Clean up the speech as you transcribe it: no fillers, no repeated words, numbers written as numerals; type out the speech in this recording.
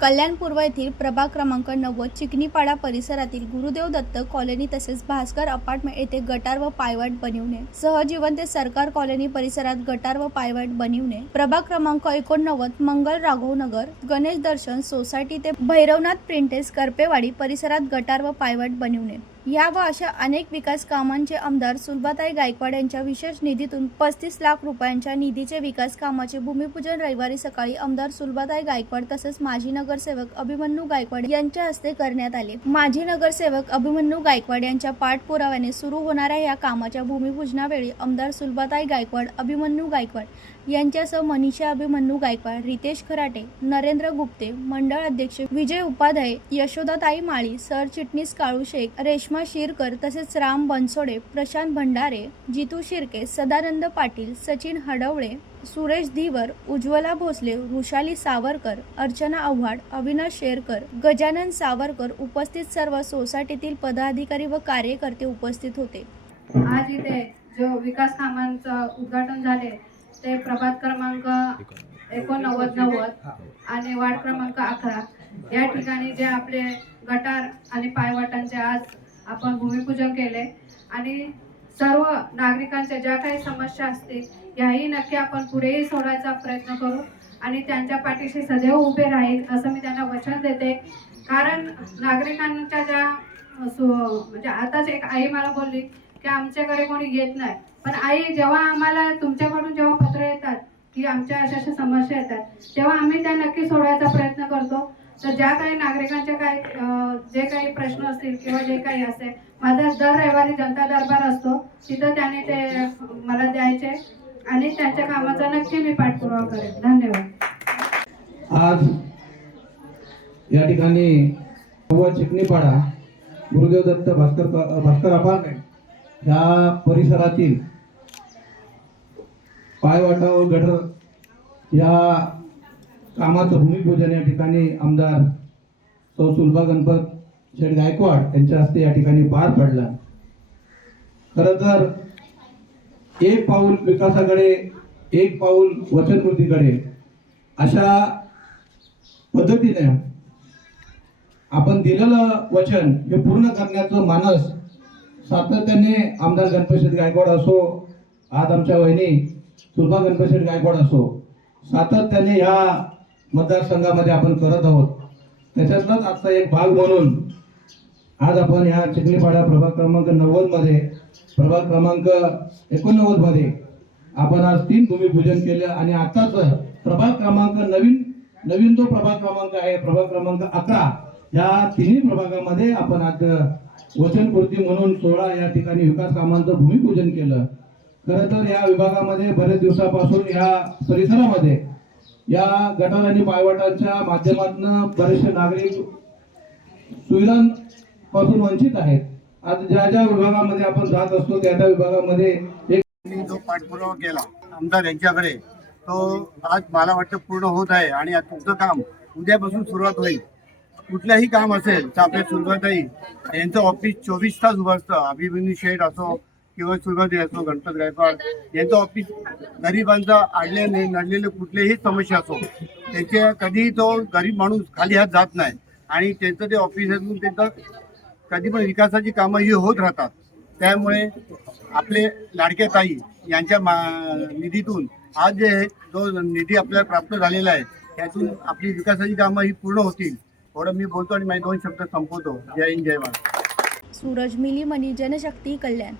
कल्याण पूर्व येथील प्रभाग क्रमांक 90 चिकनीपाडा परिसरातील गुरुदेव दत्त कॉलनी तसेच भास्कर अपार्टमेंट येथे गटार व पायवाट बनविणे, सहजीवन ते सरकार कॉलनी परिसरात गटार व पायवाट बनविणे, प्रभाग क्रमांक 89 मंगल राघव नगर गणेश दर्शन सोसायटी ते भैरवनाथ प्रिंटेस करपेवाडी परिसरात गटार व पायवाट बनविणे या व अशा अनेक विकास कामांचे आमदार सुलभाताई गायकवाड यांच्या विशेष निधीतून 35 लाख रुपयांच्या निधीचे विकास कामाचे भूमिपूजन रविवारी सकाळी आमदार सुलभाताई गायकवाड तसेच माजी नगरसेवक अभिमन्यू गायकवाड यांच्या हस्ते करण्यात आले। माजी नगरसेवक अभिमन्यू गायकवाड यांच्या पाठपुराव्याने सुरू होणाऱ्या या कामाच्या भूमिपूजनावेळी आमदार सुलभाताई गायकवाड, अभिमन्यू गायकवाड यांच्यासह मनीषा अभिमन्यू गायकवाड, रितेश खराटे, नरेंद्र गुप्ते, मंडळ अध्यक्ष विजय उपाध्याय, यशोदाताई माळी, सरचिटणीस काळू शेख, रेश्मा शिरकर तसेच राम बनसोडे, प्रशांत भंडारे, जितू शिर्के, सदानंद पाटील, सचिन हडवळे, सुरेश धीवर, उज्ज्वला भोसले, वृषाली सावरकर, अर्चना आव्हाड, अविनाश शेरकर, गजानन सावरकर उपस्थित सर्व सोसायटीतील पदाधिकारी व कार्यकर्ते उपस्थित होते। आज इथे जो विकास कामांचं उद्घाटन झाले ते प्रभाग क्रमांक 89 आणि वार्ड क्रमांक 11 या ठिकाणी जे आपले गटार आणि पायवाटांचे आज आपण भूमिपूजन केले आणि सर्व नागरिकांच्या ज्या काही समस्या असतील याही नक्की आपण पुढेही सोडवायचा प्रयत्न करू आणि त्यांच्या पाठीशी सदैव उभे राहील असं मी त्यांना वचन देते। कारण नागरिकांच्या ज्या म्हणजे आताच एक आई मला बोलली की आमच्याकडे कोणी येत नाही, पण आई जेव्हा आम्हाला तुमच्याकडून जेव्हा पत्र येतात की आमच्या अशा अशा समस्या येतात तेव्हा आम्ही त्या नक्की सोडवायचा प्रयत्न करतो। तर ज्या काही नागरिकांचे काही जे काही प्रश्न असतील किंवा जे काही असेल, माझा दर रविवारी जनता दरबार असतो, तिथं त्याने ते मला द्यायचे आणि त्यांच्या कामाचा नक्की मी पाठपुरावा करेन। धन्यवाद। आज या ठिकाणी चिकनीपाडा गुरुदेव दत्त भास्कर अपार्टमेंट या परिसरातील पायवाटा व गटर या कामाचं भूमिपूजन या ठिकाणी आमदार सौ सुलभा गणपत शेठ गायकवाड यांच्या हस्ते या ठिकाणी पार पडला। खरं तर एक पाऊल विकासाकडे, एक पाऊल वचनपूर्तीकडे अशा पद्धतीने आपण दिलेलं वचन हे पूर्ण करण्याचं मानस सातत्याने आमदार गणपतशेठ गायकवाड असो, आज आमच्या वहिनी सुलभा गणपतशेठ गायकवाड असो, सातत्याने ह्या मतदारसंघामध्ये आपण करत आहोत। त्याच्यातलाच आजचा एक भाग म्हणून आज आपण ह्या चिकनीपाडा प्रभाग क्रमांक 90 मध्ये, प्रभाग क्रमांक 89 मध्ये आपण आज 3 भूमिपूजन केलं आणि आताच प्रभाग क्रमांक नवीन जो प्रभाग क्रमांक आहे, प्रभाग क्रमांक 11 या तिन्ही प्रभागामध्ये आपण आज वचनपूर्ती म्हणून 16 या ठिकाणी विकास कामांचं भूमिपूजन केलं। खरं तर या विभागामध्ये बरेच दिवसापासून या परिसरामध्ये या गटार आणि पायवाटांच्या माध्यमातून बरेचसे नागरिक सुविधांपासून वंचित आहेत। आज ज्या ज्या विभागामध्ये आपण जात असतो त्या त्या विभागामध्ये एक जो पाठपुरावा केला आमदार यांच्याकडे तो आज मला वाटतं पूर्ण होत आहे आणि तुमचं काम उद्यापासून सुरुवात होईल। कुठलंही काम असेल तर आपल्या सुलभाताई यांचं ऑफिस 24 तास उभं असतं। अभिमन्यू शेठ असो किंवा सुलभाताई असो, गणपत गायकवाड यांचं ऑफिस गरिबांचा अडलेले नडलेले कुठलेही समस्या असो त्यांच्या कधीही तो गरीब माणूस खाली हात जात नाही आणि त्यांचं ते ऑफिस असून त्यांचं कधी पण विकासाची कामं ही होत राहतात। त्यामुळे आपले लाडक्या ताई यांच्या निधीतून आज जे जो निधी आपल्याला प्राप्त झालेला आहे त्यातून आपली विकासाची कामं ही पूर्ण होतील एवढं मी बोलतो आणि माझे 2 शब्द संपवतो। जय हिंद, जय महाराष्ट्र। सूरज मिलीमणी, जनशक्ती, कल्याण।